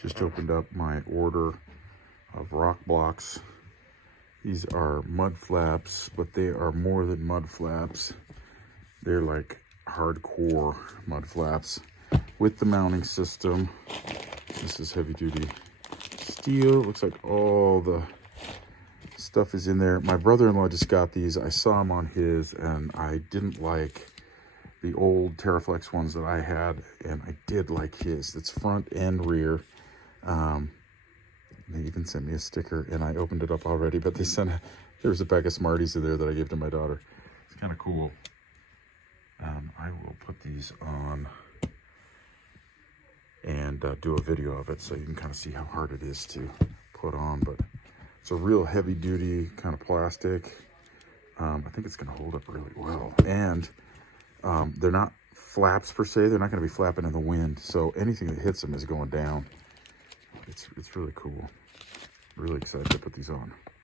Just opened up my order of Rokblokz. These are mud flaps, but they are more than mud flaps. They're like hardcore mud flaps with the mounting system. This is heavy duty steel. It looks like all the stuff is in there. My brother-in-law just got these. I saw him on his, and I didn't like the old Terraflex ones that I had, and I did like his. It's front and rear. They even sent me a sticker, and I opened it up already, but they sent there was a pack of Smarties in there that I gave to my daughter. It's kind of cool. I will put these on and do a video of it so you can kind of see how hard it is to put on, but it's a real heavy duty kind of plastic. I think it's going to hold up really well, and they're not flaps per se. They're not going to be flapping in the wind, so anything that hits them is going down. It's really cool. Really excited to put these on.